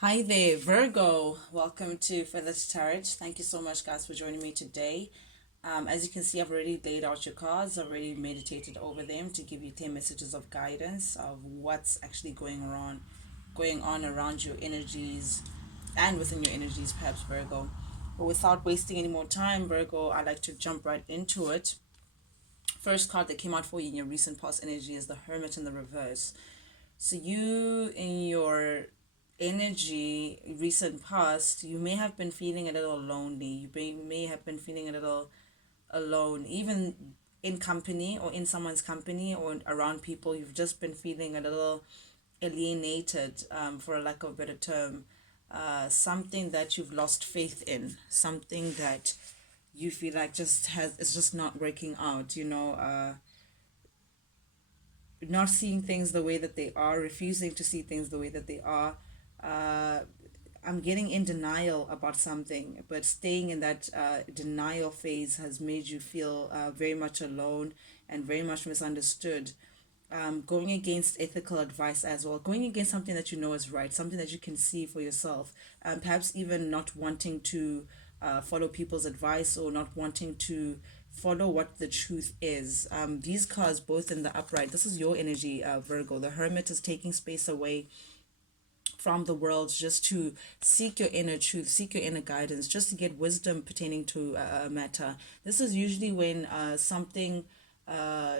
Hi there, Virgo. Welcome to Feathers Tarot. Thank you so much, guys, for joining me today. As you can see, I've already laid out your cards, already meditated over them to give you 10 messages of guidance of what's actually going on around your energies and within your energies, perhaps, Virgo. But without wasting any more time, Virgo, I'd like to jump right into it. First card that came out for you in your recent past energy is the Hermit in the reverse. So you in your energy recent past, you may have been feeling a little lonely. You may have been feeling a little alone, even in company or in someone's company or around people. You've just been feeling a little alienated, for a lack of a better term. Something that you've lost faith in, something that you feel like just has it's just not working out. Not seeing things the way that they are, refusing to see things the way that they are. Uh, I'm getting in denial about something, but staying in that denial phase has made you feel very much alone and very much misunderstood. Going against ethical advice as well, going against something that you know is right, something that you can see for yourself, perhaps even not wanting to follow people's advice or not wanting to follow what the truth is. These cards, both in the upright, this is your energy, Virgo. The Hermit is taking space away from the world just to seek your inner truth, seek your inner guidance, just to get wisdom pertaining to a matter. This is usually when something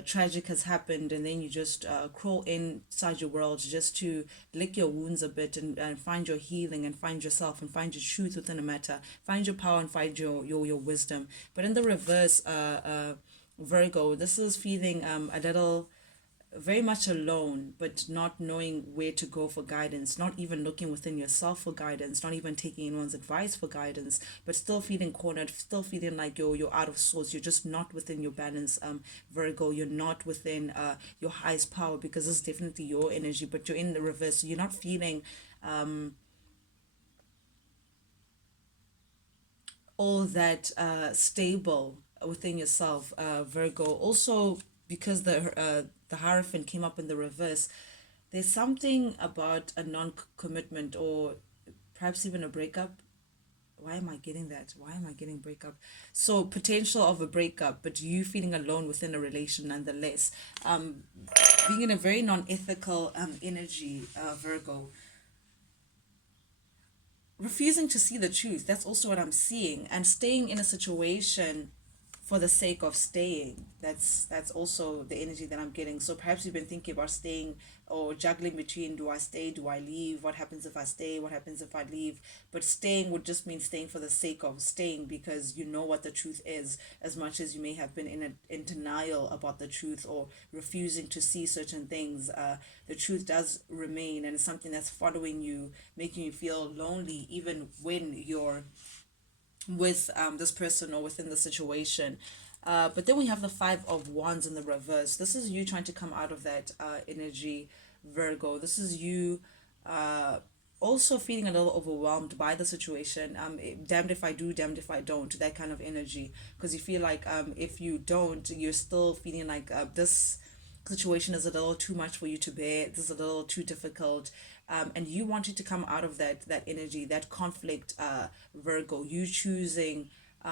tragic has happened, and then you just crawl inside your world just to lick your wounds a bit and find your healing and find yourself and find your truth within a matter, find your power and find your wisdom. But in the reverse, Virgo, this is feeling a little very much alone, but not knowing where to go for guidance, not even looking within yourself for guidance, not even taking anyone's advice for guidance, but still feeling cornered, still feeling like you're out of sorts. You're just not within your balance, Virgo. You're not within your highest power, because this is definitely your energy, but you're in the reverse. So you're not feeling all that stable within yourself, Virgo. Also, because the Hierophant came up in the reverse, there's something about a non-commitment or perhaps even a breakup. Why am I getting that? Why am I getting breakup? So potential of a breakup, but you feeling alone within a relation nonetheless. Being in a very non-ethical energy, Virgo, refusing to see the truth. That's also what I'm seeing, and staying in a situation for the sake of staying. That's also the energy that I'm getting. So perhaps you've been thinking about staying or juggling between, do I stay, do I leave, what happens if I stay, what happens if I leave. But staying would just mean staying for the sake of staying, because you know what the truth is, as much as you may have been in denial about the truth or refusing to see certain things. The truth does remain, and it's something that's following you, making you feel lonely even when you're with this person or within the situation. But then we have the Five of Wands in the reverse. This is you trying to come out of that energy, Virgo. This is you also feeling a little overwhelmed by the situation. Damned if I do, damned if I don't. That kind of energy, because you feel like if you don't, you're still feeling like this situation is a little too much for you to bear. This is a little too difficult, and you wanted to come out of that energy, that conflict, Virgo. You choosing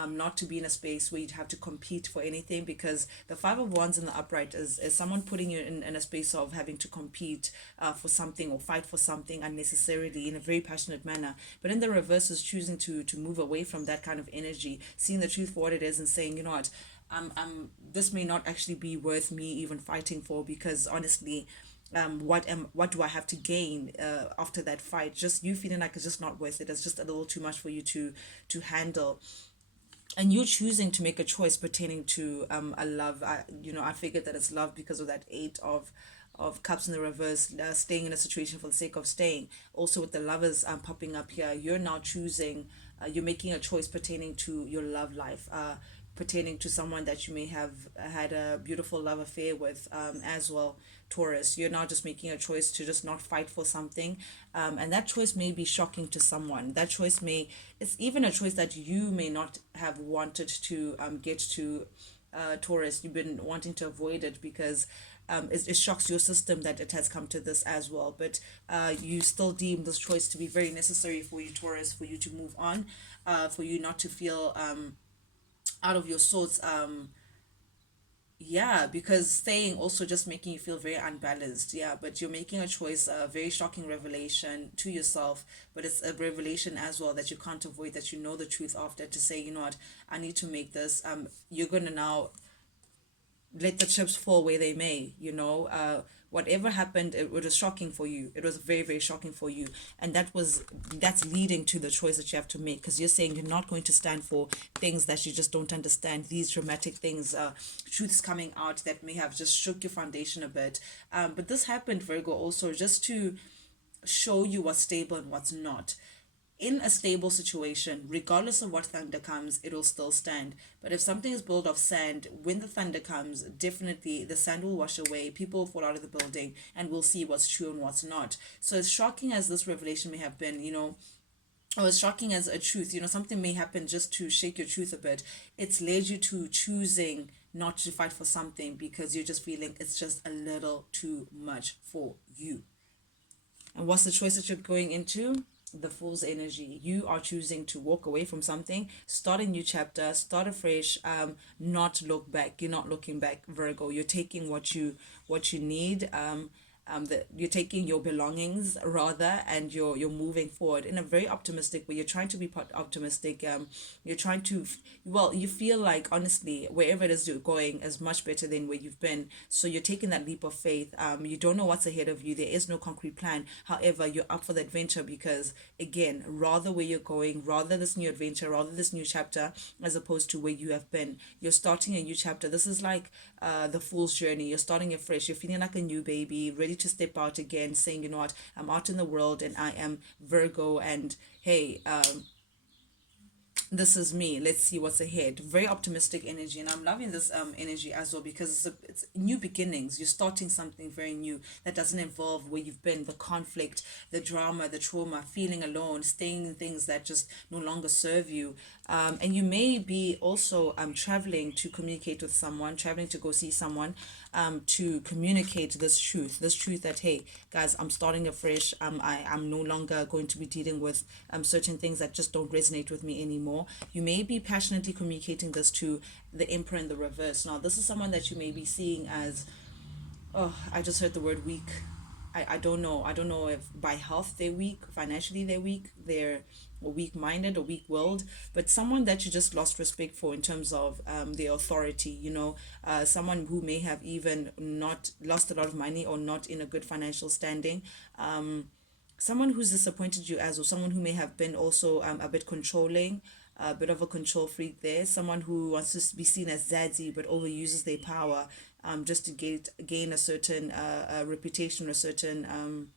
not to be in a space where you'd have to compete for anything, because the Five of Wands in the upright is someone putting you in a space of having to compete for something or fight for something unnecessarily in a very passionate manner. But in the reverse is choosing to move away from that kind of energy, seeing the truth for what it is and saying, you know what, this may not actually be worth me even fighting for, because honestly, what do I have to gain after that fight? Just you feeling like it's just not worth it. It's just a little too much for you to handle, and you choosing to make a choice pertaining to a love. I figured that it's love because of that Eight of Cups in the reverse, staying in a situation for the sake of staying. Also with the Lovers popping up here, you're now choosing, you're making a choice pertaining to your love life, pertaining to someone that you may have had a beautiful love affair with, as well, Taurus. You're now just making a choice to just not fight for something, and that choice may be shocking to someone. That choice may, it's even a choice that you may not have wanted to get to, Taurus. You've been wanting to avoid it because it shocks your system that it has come to this as well. But you still deem this choice to be very necessary for you, Taurus, for you to move on, for you not to feel out of your sorts. Yeah, because staying also just making you feel very unbalanced. Yeah, but you're making a choice, a very shocking revelation to yourself, but it's a revelation as well that you can't avoid, that you know the truth after, to say, you know what, I need to make this. You're gonna now let the chips fall where they may, whatever happened, it was shocking for you. It was very, very shocking for you. And that's leading to the choice that you have to make, because you're saying you're not going to stand for things that you just don't understand, these dramatic things, truths coming out that may have just shook your foundation a bit. But this happened, Virgo, also just to show you what's stable and what's not. In a stable situation, regardless of what thunder comes, it'll still stand. But if something is built of sand, when the thunder comes, definitely the sand will wash away, people will fall out of the building, and we'll see what's true and what's not. So as shocking as this revelation may have been, or as shocking as a truth, something may happen just to shake your truth a bit. It's led you to choosing not to fight for something because you're just feeling it's just a little too much for you. And what's the choice that you're going into? The Fool's energy. You are choosing to walk away from something, start a new chapter, start afresh, not look back. You're not looking back, Virgo. You're taking what you need. That you're taking your belongings rather, and you're moving forward in a very optimistic way. You're trying to be optimistic. You're trying to, well, you feel like honestly wherever it is you're going is much better than where you've been. So you're taking that leap of faith. You don't know what's ahead of you. There is no concrete plan. However, you're up for the adventure because, again, rather where you're going, rather this new adventure, rather this new chapter, as opposed to where you have been. You're starting a new chapter. This is like the Fool's journey. You're starting afresh. You're feeling like a new baby, ready to step out again, saying, you know what, I'm out in the world and I am Virgo, and hey, this is me, let's see what's ahead. Very optimistic energy, and I'm loving this energy as well, because it's new beginnings. You're starting something very new that doesn't involve where you've been, the conflict, the drama, the trauma, feeling alone, staying in things that just no longer serve you. And you may be also traveling to communicate with someone, traveling to go see someone, to communicate this truth that, hey guys, I'm starting afresh. I'm no longer going to be dealing with certain things that just don't resonate with me anymore. You may be passionately communicating this to the Emperor in the reverse. Now this is someone that you may be seeing as, oh, I just heard the word weak. I don't know. I don't know if by health they're weak, financially they're weak, they're weak minded or weak willed, but someone that you just lost respect for in terms of their authority, someone who may have even not lost a lot of money or not in a good financial standing. Someone who's disappointed you as well, someone who may have been also a bit controlling, a bit of a control freak there, someone who wants to be seen as zaddy but overuses their power just to gain a certain reputation, a certain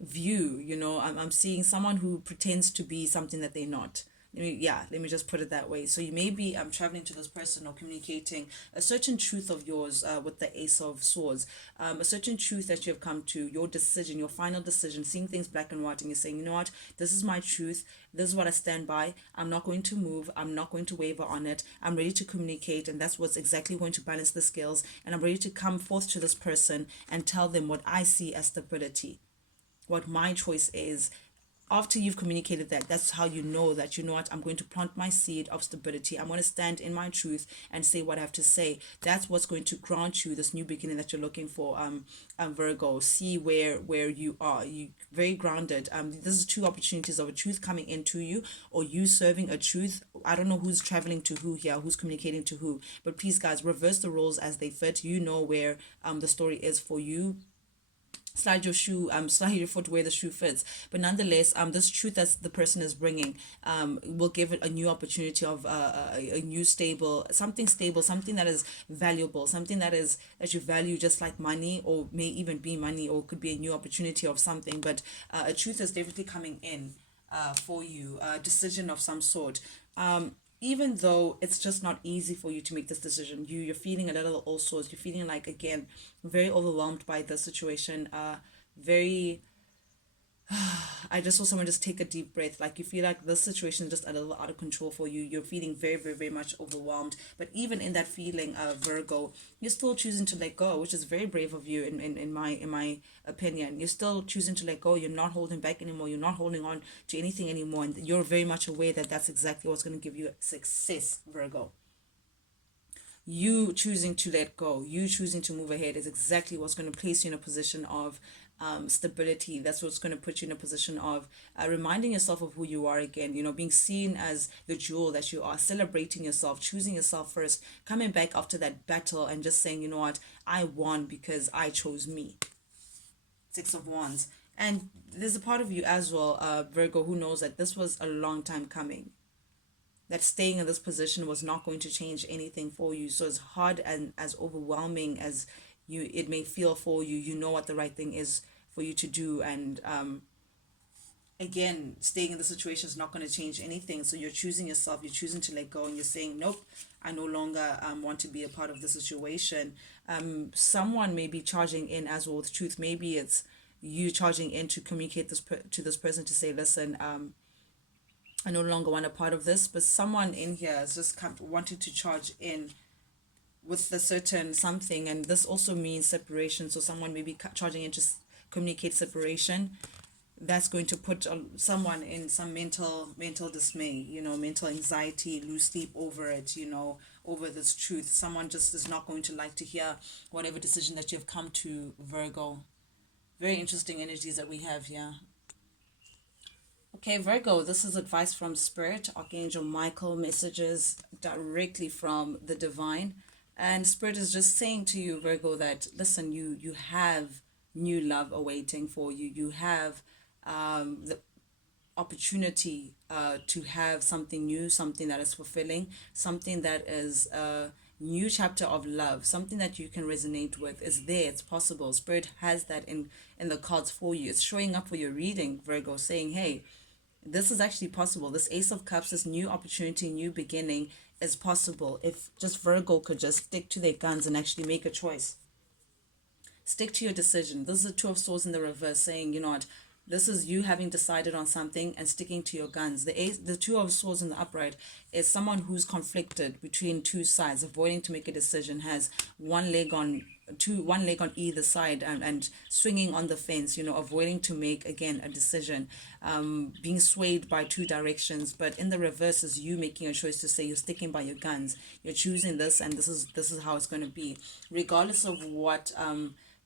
view. I'm seeing someone who pretends to be something that they're not. Let me just put it that way. So you may be traveling to this person or communicating a certain truth of yours with the Ace of Swords, a certain truth that you have come to, your decision, your final decision, seeing things black and white, and you're saying, you know what, this is my truth, this is what I stand by, I'm not going to move, I'm not going to waver on it, I'm ready to communicate, and that's what's exactly going to balance the scales, and I'm ready to come forth to this person and tell them what I see as stability, what my choice is. After you've communicated that, that's how you know that, you know what, I'm going to plant my seed of stability. I'm going to stand in my truth and say what I have to say. That's what's going to grant you this new beginning that you're looking for. Virgo, see where you are. You very grounded. This is two opportunities of a truth coming into you, or you serving a truth. I don't know who's traveling to who here, who's communicating to who, but please guys, reverse the roles as they fit. You know where the story is for you. Slide your foot where the shoe fits. But nonetheless, this truth that the person is bringing will give it a new opportunity of a new stable, something that is valuable, something that you value, just like money, or may even be money, or could be a new opportunity of something. But a truth is definitely coming in for you, a decision of some sort. Even though it's just not easy for you to make this decision, you're feeling a little all sorts, you're feeling like, again, very overwhelmed by the situation, very I just saw someone just take a deep breath. Like you feel like this situation is just a little out of control for you. You're feeling very, very, very much overwhelmed. But even in that feeling, Virgo, you're still choosing to let go, which is very brave of you in my opinion. You're still choosing to let go. You're not holding back anymore. You're not holding on to anything anymore. And you're very much aware that that's exactly what's going to give you success, Virgo. You choosing to let go, you choosing to move ahead is exactly what's going to place you in a position of stability. That's what's going to put you in a position of reminding yourself of who you are again, being seen as the jewel that you are, celebrating yourself, choosing yourself first, coming back after that battle and just saying, you know what, I won because I chose me. Six of Wands. And there's a part of you as well, Virgo, who knows that this was a long time coming, that staying in this position was not going to change anything for you. So as hard and as overwhelming as it may feel for you, you know what the right thing is for you to do. And again, staying in the situation is not going to change anything. So you're choosing yourself, you're choosing to let go, and you're saying, nope, I no longer want to be a part of the situation. Someone may be charging in as well with truth. Maybe it's you charging in to communicate to this person to say, listen, I no longer want a part of this. But someone in here is just wanted to charge in with a certain something, and this also means separation. So someone may be charging in to communicate separation. That's going to put someone in some mental dismay, mental anxiety, lose sleep over it, over this truth. Someone just is not going to like to hear whatever decision that you've come to, Virgo. Very interesting energies that we have here. Okay, Virgo, this is advice from Spirit, Archangel Michael, messages directly from the divine. And Spirit is just saying to you, Virgo, that listen, you have new love awaiting for you. You have the opportunity to have something new, something that is fulfilling, something that is a new chapter of love, something that you can resonate with. Is there, it's possible. Spirit has that in the cards for you. It's showing up for your reading, Virgo, saying, hey, this is actually possible. This Ace of Cups, this new opportunity, new beginning is possible. If just Virgo could just stick to their guns and actually make a choice. Stick to your decision. This is the Two of Swords in the reverse, saying, you know what, this is you having decided on something and sticking to your guns. The Two of Swords in the upright is someone who's conflicted between two sides, avoiding to make a decision, has one leg on either side, and swinging on the fence, avoiding to make again a decision, being swayed by two directions. But in the reverse is you making a choice to say you're sticking by your guns, you're choosing this, and this is how it's going to be, regardless of what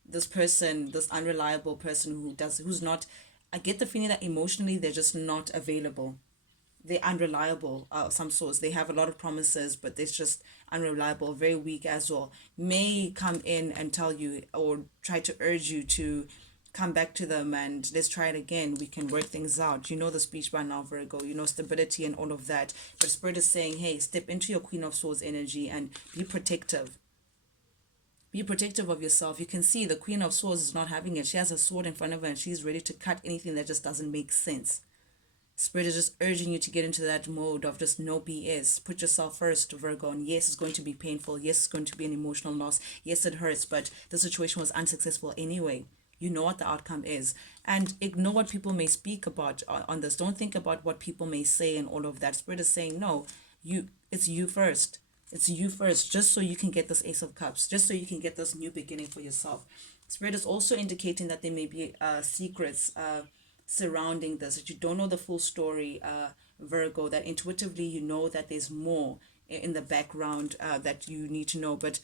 this person, this unreliable person who's not, I get the feeling that emotionally they're just not available. They're unreliable of some sorts. They have a lot of promises, but they're just unreliable, very weak as well. May come in and tell you or try to urge you to come back to them and let's try it again. We can work things out. You know the speech by now, Virgo. You know stability and all of that. But Spirit is saying, hey, step into your Queen of Swords energy and be protective. Be protective of yourself. You can see the Queen of Swords is not having it. She has a sword in front of her and she's ready to cut anything that just doesn't make sense. Spirit is just urging you to get into that mode of just no BS. Put yourself first, Virgo. And yes, it's going to be painful. Yes, it's going to be an emotional loss. Yes, it hurts, but the situation was unsuccessful anyway. You know what the outcome is. And ignore what people may speak about on this. Don't think about what people may say and all of that. Spirit is saying, no, it's you first. It's you first, just so you can get this Ace of Cups, just so you can get this new beginning for yourself. Spirit is also indicating that there may be secrets surrounding this, that you don't know the full story, Virgo, that intuitively you know that there's more in the background that you need to know, but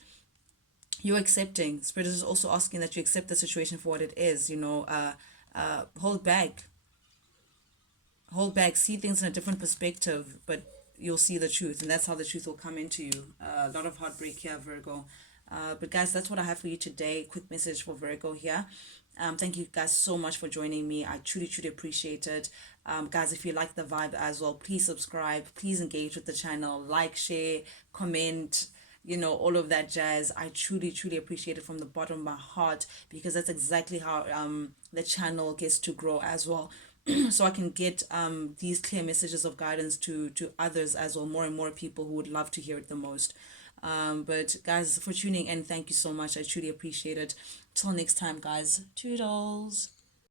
you're accepting. Spirit is also asking that you accept the situation for what it is, hold back, see things in a different perspective, but you'll see the truth, and that's how the truth will come into you. A lot of heartbreak here, Virgo. But guys, that's what I have for you today. Quick message for Virgo here. Thank you guys so much for joining me. I truly, truly appreciate it. Guys, if you like the vibe as well, please subscribe. Please engage with the channel. Like, share, comment, all of that jazz. I truly, truly appreciate it from the bottom of my heart, because that's exactly how the channel gets to grow as well. So I can get these clear messages of guidance to others as well, more and more people who would love to hear it the most. But guys, for tuning in, thank you so much. I truly appreciate it. Till next time, guys. Toodles.